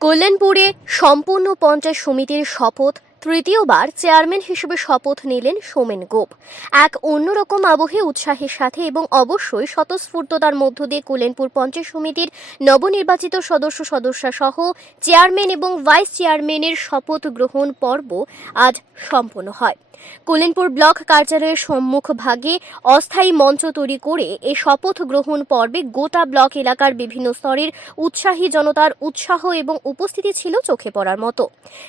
কল্যাণপুরে সম্পূর্ণ পঞ্চায়েত সমিতির শপথ তৃতীয়বার চেয়ারম্যান হিসেবে শপথ নিলেন সোমেন গোপ। এক অন্যরকম আবহে উৎসাহের সাথে এবং অবশ্যই স্বতঃস্ফূর্ততার মধ্য দিয়ে কল্যাণপুর পঞ্চায়েত সমিতির নবনির্বাচিত সদস্যা সহ চেয়ারম্যান এবং ভাইস চেয়ারম্যানের শপথ গ্রহণ পর্ব আজ সম্পন্ন হয়। কল্যাণপুর ব্লক কার্যালয়ের সম্মুখ ভাগে অস্থায়ী মঞ্চ তৈরি করে এই শপথ গ্রহণ পর্বে গোটা ব্লক এলাকার বিভিন্ন স্তরের উৎসাহী জনতার উৎসাহ এবং উপস্থিতি ছিল চোখে পড়ার মতো।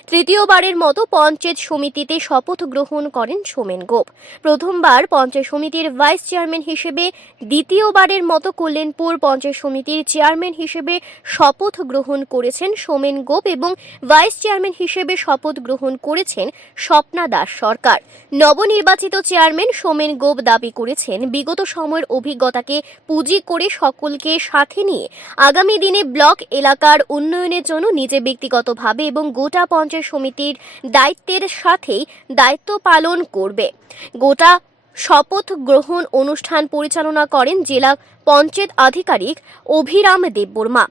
তৃতীয়বারের মতো পঞ্চায়েত সমিতিতে শপথ গ্রহণ করেন সোমেন গোপ। প্রথমবার পঞ্চায়েত সমিতির ভাইস চেয়ারম্যান হিসেবে, দ্বিতীয়বারের মতো কল্যাণপুর পঞ্চায়েত সমিতির চেয়ারম্যান হিসেবে শপথ গ্রহণ করেছেন সোমেন গোপ এবং ভাইস চেয়ারম্যান হিসেবে শপথ গ্রহণ করেছেন স্বপ্না দাস সরকার। নবনির্বাচিত চেয়ারম্যান সোমেন গোপ দাবি করেছেন, বিগত সময়ের অভিজ্ঞতাকে পুঁজি করে সকলকে সাথে নিয়ে আগামী দিনে ব্লক এলাকার উন্নয়নের জন্য নিজে ব্যক্তিগতভাবে এবং গোটা পঞ্চায়েত সমিতির দায়িত্বের সাথেই দায়িত্ব পালন করবে। গোটা শপথ গ্রহণ অনুষ্ঠান পরিচালনা করেন জেলা পঞ্চায়েত আধিকারিক অভিরাম দেববর্মা।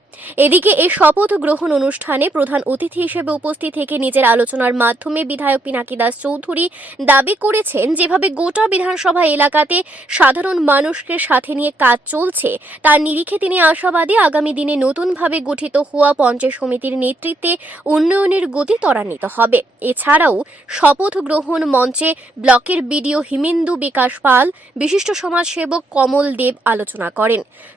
এদিকে এই শপথ গ্রহণ অনুষ্ঠানে প্রধান অতিথি হিসেবে উপস্থিত থেকে নিজের আলোচনার মাধ্যমে বিধায়ক পিনাকি দাস চৌধুরী দাবি করেছেন, যেভাবে গোটা বিধানসভা এলাকাতে সাধারণ মানুষকে সাথে নিয়ে কাজ চলছে তার নিরিখে তিনি আশাবাদী আগামী দিনে নতুনভাবে গঠিত হওয়া পঞ্চায়েত সমিতির নেতৃত্বে উন্নয়নের গতি ত্বরান্বিত হবে। এছাড়াও শপথ গ্রহণ মঞ্চে ব্লকের বিডিও হিমেন্দু বিকাশ পাল, বিশিষ্ট সমাজসেবক কমল দেব আলোচনা করেন।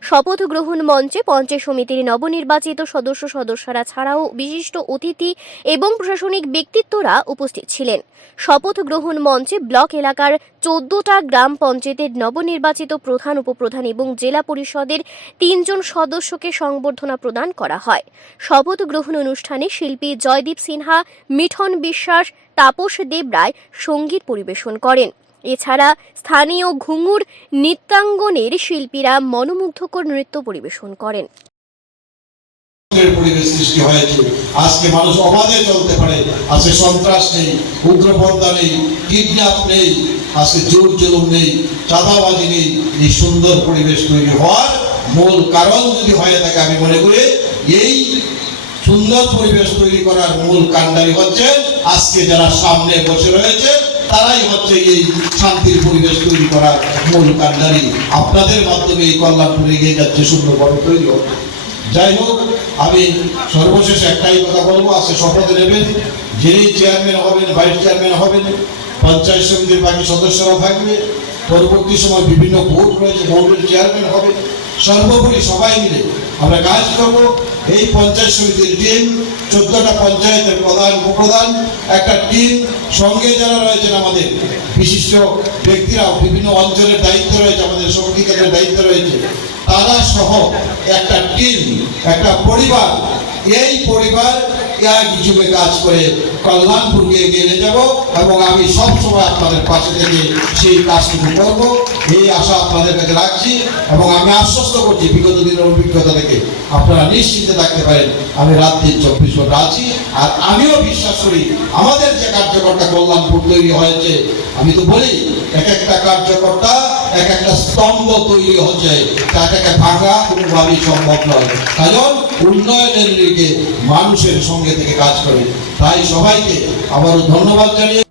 শপথ গ্রহণ মঞ্চে পঞ্চায়েত সমিতির নবনির্বাচিত সদস্যরা ছাড়াও বিশিষ্ট অতিথি এবং প্রশাসনিক ব্যক্তিত্বরা উপস্থিত ছিলেন। শপথ গ্রহণ মঞ্চে ব্লক এলাকার 14টা গ্রাম পঞ্চায়েতের নবনির্বাচিত প্রধান, উপপ্রধান এবং জেলা পরিষদের 3 জন সদস্যকে সংবর্ধনা প্রদান করা হয়। শপথ গ্রহণ অনুষ্ঠানে শিল্পী জয়দীপ সিনহা, মিঠন বিশ্বাস, তাপস দেব রায় সঙ্গীত পরিবেশন করেন। এছাড়া স্থানীয় ঘুঙুর নৃত্যাঙ্গনের শিল্পীরা মনোমুগ্ধকর নৃত্য পরিবেশন করেন। পরিবেশ সৃষ্টি হয়েছে, আজকে মানুষ অবাধে চলতে পারে, আজকে সন্ত্রাস নেই, উগ্রপন্থা নেই, কিডন্যাপ নেই, আজকে জোর জুলুম নেই, চাঁদাবাজি নেই। এই সুন্দর পরিবেশ তৈরি হওয়ার মূল কারণ যদি হয়ে থাকে, আমি মনে করি এই সুন্দর পরিবেশ তৈরি করার মূল কাণ্ডারি হচ্ছে আজকে যারা সামনে বসে রয়েছে, তারাই হচ্ছে এই শান্তির পরিবেশ তৈরি করার মূল কাণ্ডারি। আপনাদের মাধ্যমে এই কল্যাণপুর এগিয়ে যাচ্ছে, সুন্দরভাবে তৈরি হচ্ছে। যাই হোক, আমি সর্বশেষ একটাই কথা বলবো, আজকে শপথ নেবেন যিনি চেয়ারম্যান হবেন, ভাইস চেয়ারম্যান হবেন, পঞ্চায়েত সমিতির বাকি সদস্যরা থাকবে, পরবর্তী সময় বিভিন্ন বোর্ড রয়েছে, বোর্ডের চেয়ারম্যান হবে। সর্বোপরি সবাই মিলে আমরা কাজ করব। এই পঞ্চায়েত সমিতির টিম, 14টা পঞ্চায়েতের প্রধান, উপপ্রধান, একটা টিম, সঙ্গে যারা রয়েছেন আমাদের বিশিষ্ট ব্যক্তিরা, বিভিন্ন অঞ্চলের দায়িত্ব রয়েছে, আমাদের শক্তি কেন্দ্রের দায়িত্ব রয়েছে, তারা সহ একটা টিম, একটা পরিবার, এই পরিবার এক যুগে কাজ করে কল্যাণপুরকে এগিয়ে নিয়ে যাব এবং আমি সবসময় আপনাদের পাশে থেকে সেই কাজটুকু করবো, এই আশা আপনাদের কাছে রাখছি। এবং আমি আশ্বস্ত করছি, বিগত দিনের অভিজ্ঞতা থেকে আপনারা নিশ্চিন্তে থাকতে পারেন, আমি রাত দিন 24 ঘন্টা আছি। আর আমিও বিশ্বাস করি আমাদের যে কার্যকর্তা কল্যাণপুর তৈরি হয়েছে, আমি তো বলি এক একটা কার্যকর্তা এক একটা স্তম্ভ তৈরি হচ্ছে, তাকে ভাঙা কোনোভাবেই সম্ভব নয়। কারণ উন্নয়নের দিকে মানুষের সঙ্গে থেকে কাজ করে। তাই সবাইকে আবারও ধন্যবাদ জানিয়ে